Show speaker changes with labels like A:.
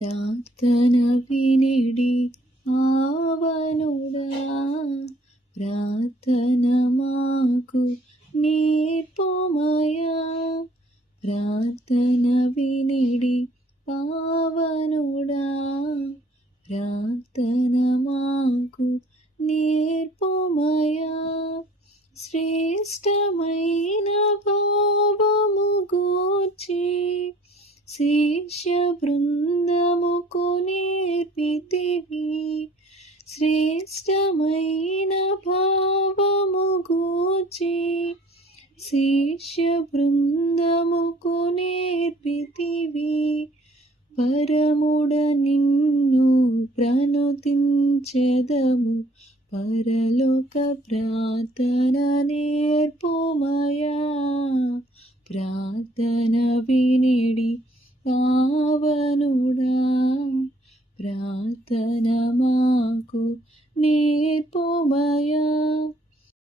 A: പ്രാർത്ഥന വിനിടി ആവനുടാ പ്രാർത്ഥന മാക്കു നീർപ്പോമയ പ്രാർത്ഥന വിനിടി പാവനുടാ ప్రార్థన మాకు నేర్పుమయా శ్రేష్టమైన భావము గూర్చి శిష్య బృందముకు నేర్పితివి. శ్రేష్టమైన భావము గూచి శిష్య బృందముకు నేర్పితివి. పరముడ నిన్ను ప్రణుతించెదము. పరలోక ప్రార్థన నేర్పుమయా. ప్రార్థన Tanam aku, niatmu bayar.